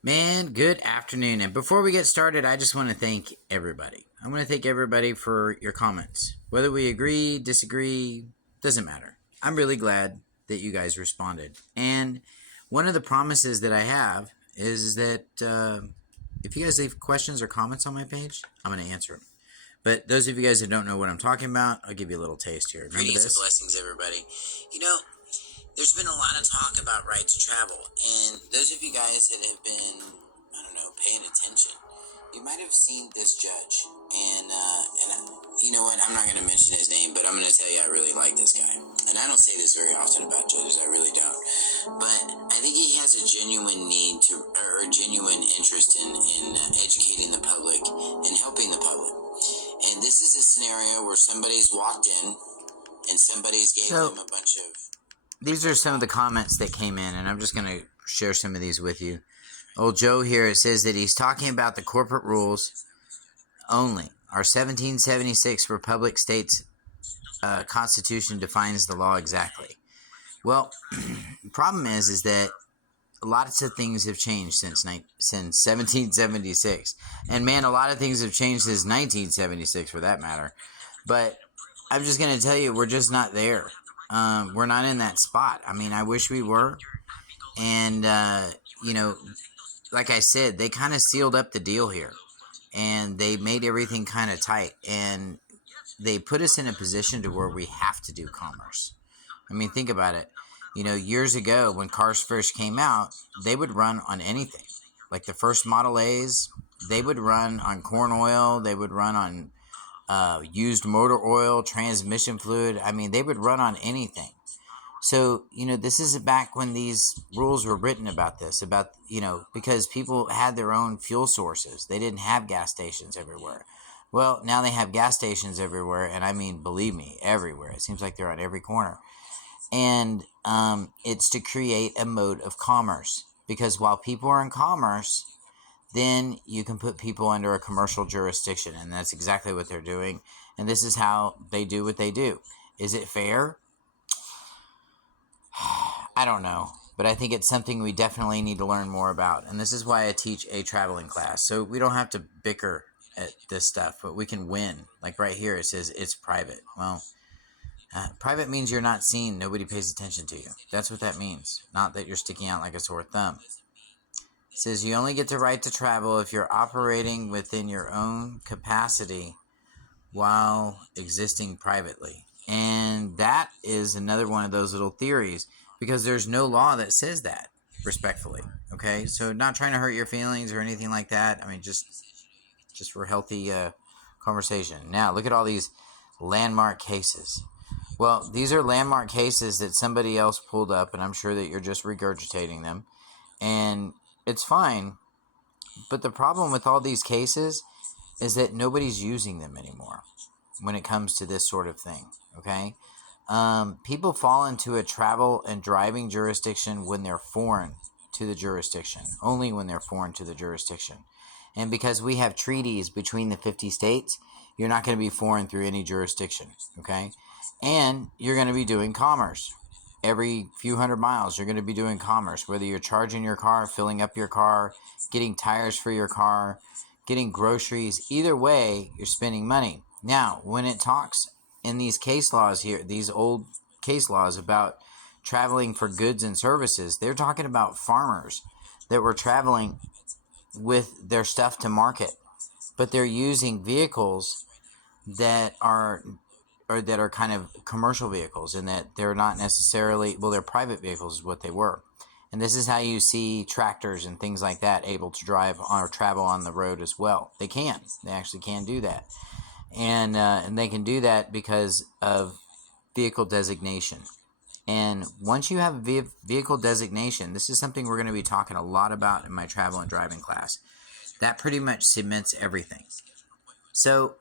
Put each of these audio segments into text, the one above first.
Man, good afternoon. And before we get started, I just want to thank everybody. I want to thank everybody for your comments. Whether we agree, disagree, doesn't matter. I'm really glad that you guys responded. And one of the promises that I have is that if you guys leave questions or comments on my page, I'm going to answer them. But those of you guys that don't know what I'm talking about, I'll give you a little taste here. Greetings and blessings, everybody. You know, there's been a lot of talk about right to travel, and those of you guys that have been, I don't know, paying attention, you might have seen this judge, and you know what, I'm not going to mention his name, but I'm going to tell you I really like this guy, and I don't say this very often about judges, I really don't, but I think he has a genuine need to, or a genuine interest in educating the public and helping the public, and this is a scenario where somebody's walked in, and somebody's gave them a bunch of... These are some of the comments that came in, and I'm just going to share some of these with you. Old Joe here, it says that he's talking about the corporate rules only. Our 1776 Republic states Constitution defines the law exactly. Well, the problem is that lots of things have changed since 1776. And man, a lot of things have changed since 1976 for that matter. But I'm just going to tell you, we're just not there. We're not in that spot. I mean, I wish we were. And, you know, like I said, they kind of sealed up the deal here. And they made everything kind of tight. And they put us in a position to where we have to do commerce. I mean, think about it. You know, years ago when cars first came out, they would run on anything. Like the first Model A's, they would run on corn oil. They would run on used motor oil, transmission fluid. I mean, they would run on anything. So, you know, this is back when these rules were written about this, about, you know, because people had their own fuel sources. They didn't have gas stations everywhere. Well, now they have gas stations everywhere, and I mean, believe me, everywhere. It seems like they're on every corner. And it's to create a mode of commerce, because while people are in commerce, then you can put people under a commercial jurisdiction, and that's exactly what they're doing. And this is how they do what they do. Is it fair? I don't know, but I think it's something we definitely need to learn more about. And this is why I teach a traveling class, so we don't have to bicker at this stuff, but we can win. Like right here, it says it's private. Well, private means you're not seen. Nobody pays attention to you. That's what that means. Not that you're sticking out like a sore thumb. It says you only get the right to travel if you're operating within your own capacity while existing privately. And that is another one of those little theories, because there's no law that says that, respectfully. Okay? So not trying to hurt your feelings or anything like that. I mean, just for healthy conversation. Now, look at all these landmark cases. Well, these are landmark cases that somebody else pulled up, and I'm sure that you're just regurgitating them. And it's fine, but the problem with all these cases is that nobody's using them anymore when it comes to this sort of thing, okay? People fall into a travel and driving jurisdiction when they're foreign to the jurisdiction, only when they're foreign to the jurisdiction. And because we have treaties between the 50 states, you're not going to be foreign through any jurisdiction, okay? And you're going to be doing commerce. Every few hundred miles, you're going to be doing commerce, whether you're charging your car, filling up your car, getting tires for your car, getting groceries. Either way, you're spending money. Now, when it talks in these case laws here, these old case laws about traveling for goods and services, they're talking about farmers that were traveling with their stuff to market, but they're using vehicles that are kind of commercial vehicles, and that they're not necessarily, well, they're private vehicles is what they were. And this is how you see tractors and things like that able to drive or travel on the road as well. They actually can do that. And they can do that because of vehicle designation. And once you have vehicle designation, this is something we're going to be talking a lot about in my travel and driving class. That pretty much cements everything. So,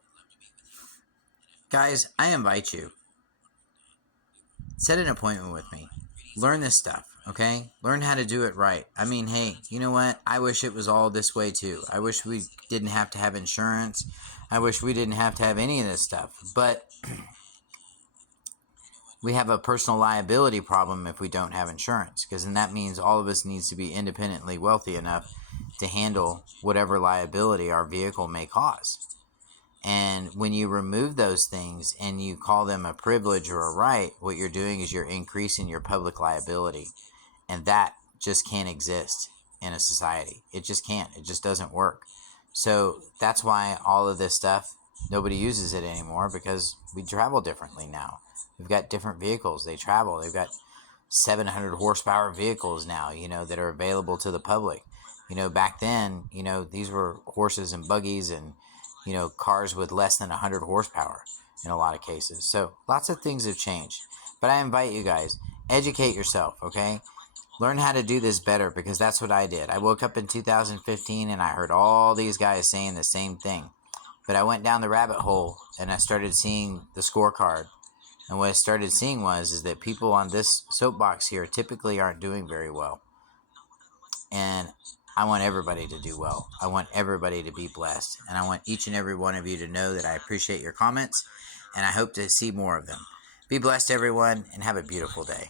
guys, I invite you. Set an appointment with me. Learn this stuff, okay? Learn how to do it right. I mean, hey, you know what? I wish it was all this way too. I wish we didn't have to have insurance. I wish we didn't have to have any of this stuff. But we have a personal liability problem if we don't have insurance, because then that means all of us needs to be independently wealthy enough to handle whatever liability our vehicle may cause. And when you remove those things and you call them a privilege or a right, what you're doing is you're increasing your public liability. And that just can't exist in a society. It just can't. It just doesn't work. So that's why all of this stuff, nobody uses it anymore, because we travel differently now. We've got different vehicles. They travel. They've got 700 horsepower vehicles now, that are available to the public. Back then, these were horses and buggies and, cars with less than 100 horsepower in a lot of cases. So lots of things have changed. But I invite you guys, educate yourself, okay? Learn how to do this better, because that's what I did. I woke up in 2015 and I heard all these guys saying the same thing. But I went down the rabbit hole and I started seeing the scorecard. And what I started seeing is that people on this soapbox here typically aren't doing very well. And I want everybody to do well. I want everybody to be blessed. And I want each and every one of you to know that I appreciate your comments, and I hope to see more of them. Be blessed, everyone, and have a beautiful day.